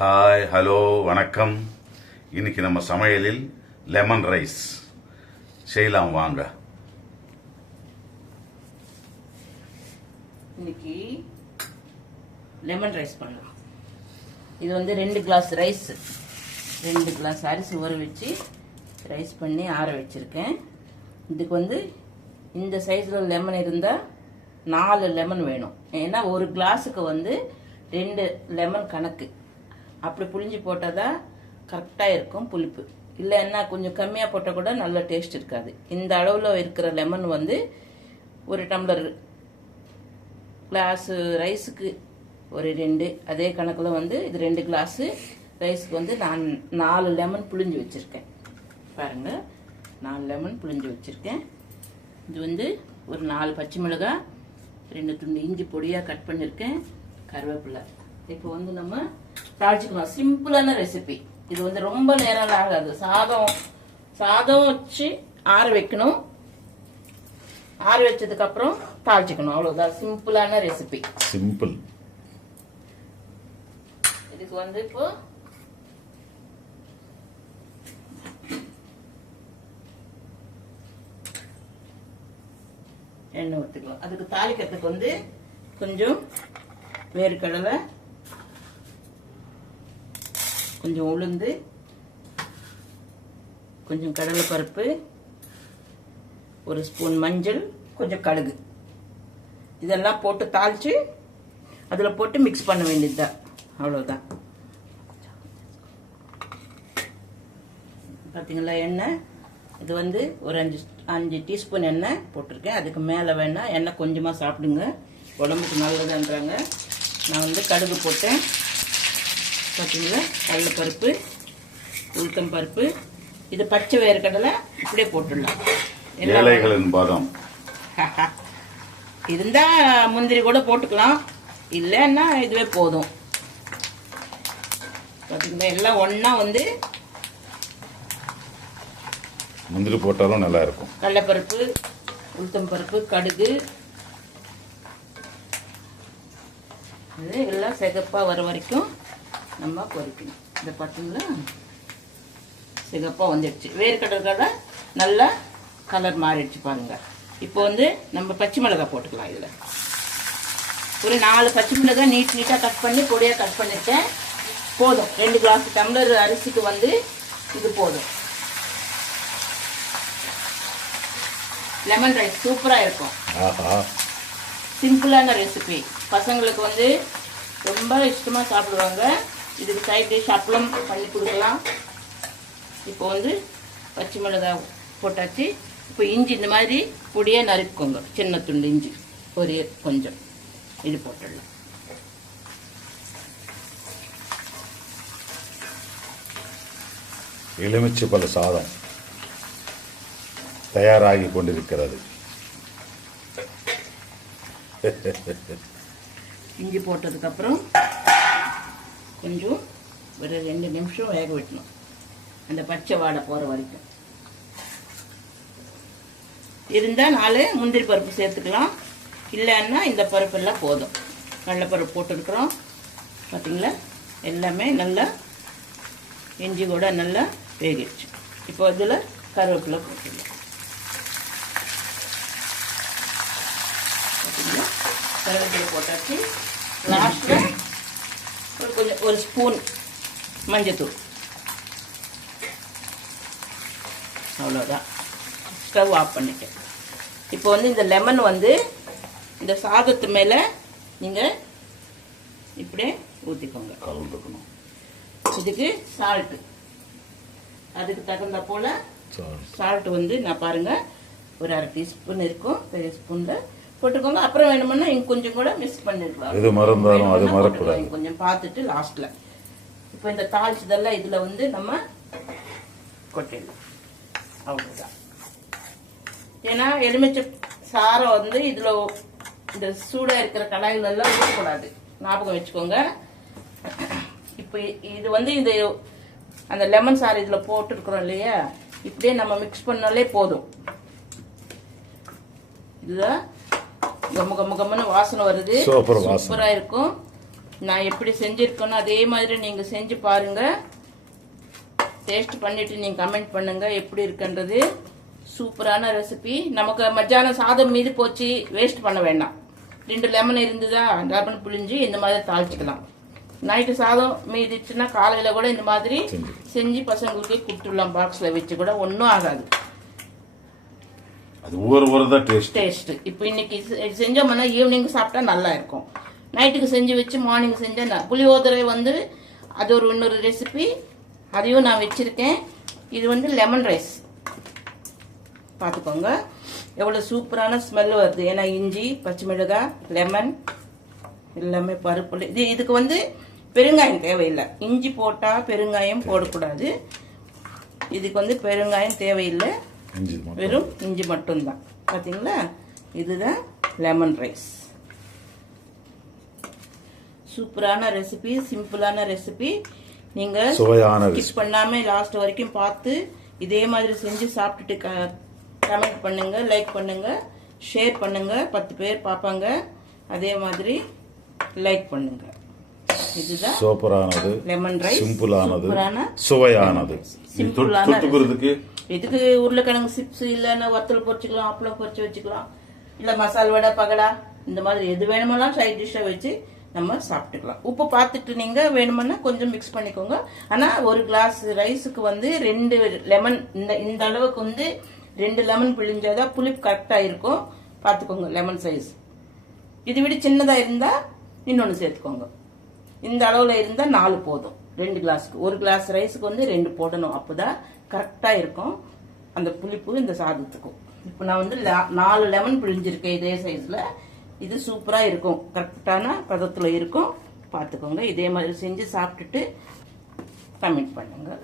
Hi hello வணக்கம். இன்னைக்கு நம்ம சமையலில் லெமன் ரைஸ் செய்யலாம் வாங்க. இன்னைக்கு லெமன் ரைஸ் பண்ணலாம். இது வந்து 2 கிளாஸ் ரைஸ், 2 கிளாஸ் அரிசி ஊற வச்சு ரைஸ் பண்ணி ஆற வச்சிருக்கேன். இதுக்கு வந்து இந்த சைஸில் லெமன் இருந்தால் 4 லெமன் வேணும். ஏன்னா ஒரு கிளாஸுக்கு வந்து 2 லெமன் கணக்கு. அப்படி புளிஞ்சு போட்டால் தான் கரெக்டாக இருக்கும் புளிப்பு. இல்லைன்னா கொஞ்சம் கம்மியாக போட்டால் கூட நல்ல டேஸ்ட் இருக்காது. இந்த அளவில் இருக்கிற லெமன் வந்து ஒரு டம்ளர் கிளாஸு ரைஸுக்கு ஒரு 2, அதே கணக்கில் வந்து இது 2 கிளாஸு ரைஸுக்கு வந்து நான் 4 லெமன் புளிஞ்சு வச்சுருக்கேன். பாருங்கள், 4 லெமன் புளிஞ்சு வச்சுருக்கேன். இது வந்து ஒரு 4 பச்சை மிளகாய், 2 துண்டு இஞ்சி பொடியாக கட் பண்ணியிருக்கேன், கருவேப்பிலை. இப்போ வந்து நம்ம தாளிச்சுக்கலாம். சிம்பிளான ரெசிபி. இது வந்து ரொம்ப நேரம் ஆகாது. சாதம் வச்சு ஆற வைக்கணும். ஆற வச்சதுக்கு அப்புறம் தாளிச்சுக்கணும். அவ்வளவுதான். சிம்பிளான ரெசிபி. சிம்பிள். இதுக்கு வந்து இப்போ எண்ணெய் ஊற்றிக்கலாம். அதுக்கு தாளிக்கிறதுக்கு வந்து கொஞ்சம் வேர்க்கடலை, கொஞ்சம் உளுந்து, கொஞ்சம் கடலைப்பருப்பு, ஒரு ஸ்பூன் மஞ்சள், கொஞ்சம் கடுகு, இதெல்லாம் போட்டு தாளிச்சு அதில் போட்டு மிக்ஸ் பண்ண வேண்டியதுதான். அவ்வளோதான். பார்த்தீங்களா எண்ணெய்? இது வந்து ஒரு 5 டீஸ்பூன் எண்ணெய் போட்டிருக்கேன். அதுக்கு மேலே வேணா எண்ணெய் கொஞ்சமாக சாப்பிடுங்க, உடம்புக்கு நல்லதுன்றாங்க. நான் வந்து கடுகு போட்டேன். பார்த்தீங்களா, கடலைப்பருப்பு, உளுத்தம் பருப்பு, இது பச்சை வேர்க்கடலை இப்படியே போட்டுடலாம். ஏழைகளின் பாதம் இருந்தா முந்திரி கூட போட்டுக்கலாம், இல்லைன்னா இதுவே போதும். பார்த்தீங்களா, எல்லாம் ஒன்றா வந்து முந்திரி போட்டாலும் நல்லா இருக்கும். கடலைப்பருப்பு, உளுத்தம் பருப்பு, கடுகு, இது எல்லாம் சிகப்பாக வர வரைக்கும் நம்ம பொரிக்கணும். இதை பார்த்தீங்களா, சிகப்பாக வந்துடுச்சு. வேர்க்கடலை நல்லா கலர் மாறிடுச்சு பாருங்க. இப்போ வந்து நம்ம பச்சை மிளகாய் போட்டுக்கலாம். இதில் ஒரு 4 பச்சை மிளகாய் நீட்டாக கட் பண்ணி பொடியாக கட் பண்ணிட்டேன். போதும். 2 கிளாஸ் டம்ளர் அரிசிக்கு வந்து இது போதும். லெமன் ரைஸ் சூப்பராக இருக்கும். சிம்பிளான ரெசிபி. பசங்களுக்கு வந்து ரொம்ப இஷ்டமாக சாப்பிடுவாங்க. இதுக்கு சைட் டிஷ் அப்பளம் பண்ணி கொடுக்கலாம். இப்போ வந்து பச்சை மிளகாய் போட்டாச்சு. இப்போ இஞ்சி இந்த மாதிரி பொடியாக நறுக்கோங்க. சின்ன துண்டு இஞ்சி ஒரு கொஞ்சம் இது போட்டுடலாம். எலுமிச்சை பழ சாதம் தயாராகி கொண்டிருக்கிறது. இஞ்சி போட்டதுக்கப்புறம் கொஞ்சம் ஒரு 2 நிமிஷம் வேக விட்டணும், அந்த பச்சை வாடை போகிற வரைக்கும். இருந்தால் 4 முந்திரி பருப்பு சேர்த்துக்கலாம், இல்லைன்னா இந்த பருப்பெல்லாம் போதும். கடலைப்பருப்பு போட்டுருக்குறோம். பார்த்தீங்களா, எல்லாமே நல்லா இஞ்சி கூட நல்லா வேகிடுச்சு. இப்போ இதில் கருவேப்பிலை போட்டுடலாம். பார்த்தீங்களா, கருவேப்பிலை போட்டாச்சு. லாஸ்ட்டில் ஒரு ஸ்பூன் மஞ்சத்தூள். அவ்வளோதான். ஸ்டவ் ஆஃப் பண்ணிட்டேன். இப்போ வந்து இந்த லெமன் வந்து இந்த சாதத்து மேலே நீங்கள் இப்படியே ஊற்றிக்கோங்க. கலந்துக்கணும். இதுக்கு சால்ட்டு அதுக்கு தகுந்த போல் சால்ட் வந்து நான் பாருங்கள் ஒரு 1/2 டீஸ்பூன் இருக்கும், பெரிய ஸ்பூனில் போட்டுக்கோங்க. அப்புறம் வேணுமுன்னா இங்கே கொஞ்சம் கூட மிக்ஸ் பண்ணிருக்கலாம். இது மறந்தாலும் அது மறக்கூடாது. கொஞ்சம் பார்த்துட்டு லாஸ்ட்டில். இப்போ இந்த தாளிச்சதெல்லாம் இதில் வந்து நம்ம கொட்டிடலாம். அவ்வளோதான். ஏன்னா எலுமிச்சை சாரம் வந்து இதில் இந்த சூடாக இருக்கிற கடாயிலெல்லாம் ஊற்றக்கூடாது, ஞாபகம் வச்சுக்கோங்க. இப்போ இது வந்து இந்த அந்த லெமன் சாறு இதில் போட்டுருக்குறோம் இல்லையா, இப்படியே நம்ம மிக்ஸ் பண்ணாலே போதும். இதுதான் கம்ம கம்ம கம்மன்னு வாசனை வருது. சூப்பரா இருக்கும். நான் எப்படி செஞ்சுருக்கேனோ அதே மாதிரி நீங்கள் செஞ்சு பாருங்கள். டேஸ்ட் பண்ணிவிட்டு நீங்கள் கமெண்ட் பண்ணுங்கள் எப்படி இருக்குன்றது. சூப்பரான ரெசிபி. நமக்கு மத்தியானம் சாதம் மீது போச்சு, வேஸ்ட் பண்ண வேண்டாம். 2 லெமன் இருந்ததா, லெமன் புளிஞ்சு இந்த மாதிரி தாளிச்சிக்கலாம். நைட்டு சாதம் மீதிச்சுன்னா காலையில் கூட இந்த மாதிரி செஞ்சு பசங்களுக்கு கொடுத்துடலாம். பாக்ஸில் வச்சு கூட ஒன்றும் ஆகாது. அது ஒவ்வொரு டேஸ்ட். இப்போ இன்னைக்கு செஞ்சோம்னா ஈவினிங் சாப்பிட்டா நல்லா இருக்கும். நைட்டுக்கு செஞ்சு வச்சு மார்னிங் செஞ்சா புளியோதரை வந்து அது இன்னொரு ரெசிபி, அதையும் நான் வச்சிருக்கேன். இது வந்து லெமன் ரைஸ். பார்த்துக்கோங்க எவ்வளோ சூப்பரான ஸ்மெல் வருது. ஏன்னா இஞ்சி, பச்சை மிளகாய், லெமன் எல்லாமே பருப்பு. இதுக்கு வந்து பெருங்காயம் தேவையில்லை. இஞ்சி போட்டால் பெருங்காயம் போடக்கூடாது. இதுக்கு வந்து பெருங்காயம் தேவையில்லை, வெறும் இஞ்சி மட்டும்தான். பார்த்தீங்களா, இதுதான் லெமன் ரைஸ். சூப்பரான ரெசிபி, சிம்பிளான ரெசிபி. நீங்கள் ஸ்கிப் பண்ணாமல் லாஸ்ட் வரைக்கும் பார்த்து இதே மாதிரி செஞ்சு சாப்பிட்டுட்டு கமெண்ட் பண்ணுங்க, லைக் பண்ணுங்க, ஷேர் பண்ணுங்க. 10 பேர் பார்ப்பாங்க. அதே மாதிரி லைக் பண்ணுங்க. இதுதான் சூப்பரானது லெமன் ரைஸ். சிம்பிளானது, சுவையானது, சிம்பிளான. இதுக்கு உருளைக்கிழங்கு சிப்ஸ் இல்லைன்னா வத்தல் பொரிச்சுக்கலாம், அப்பளம் பொரிச்சு வச்சுக்கலாம், இல்லை மசால் வடை, பகடா, இந்த மாதிரி எது வேணுமெல்லாம் சைட் டிஷ்ஷை வச்சு நம்ம சாப்பிட்டுக்கலாம். உப்பு பார்த்துட்டு நீங்கள் வேணுமென்னா கொஞ்சம் மிக்ஸ் பண்ணிக்கோங்க. ஆனால் ஒரு கிளாஸ் ரைஸுக்கு வந்து 2 லெமன், இந்த அளவுக்கு வந்து 2 லெமன் பிழிஞ்சாதான் புளிப்பு கரெக்டாக இருக்கும். பார்த்துக்கோங்க லெமன் சைஸ். இது விட சின்னதாக இருந்தால் இன்னொன்று சேர்த்துக்கோங்க. இந்த அளவில் இருந்தால் 4 போதும். 2 கிளாஸுக்கு. ஒரு கிளாஸ் ரைஸுக்கு வந்து 2 போடணும். அப்போ தான் கரெக்டாக இருக்கும் அந்த புளிப்பு இந்த சாதத்துக்கும். இப்போ நான் வந்து 4 லெமன் பிழிஞ்சிருக்கேன் இதே சைஸில். இது சூப்பராக இருக்கும், கரெக்டான பதத்தில் இருக்கும். பார்த்துக்கோங்க. இதே மாதிரி செஞ்சு சாப்பிட்டுட்டு கமெண்ட் பண்ணுங்கள்.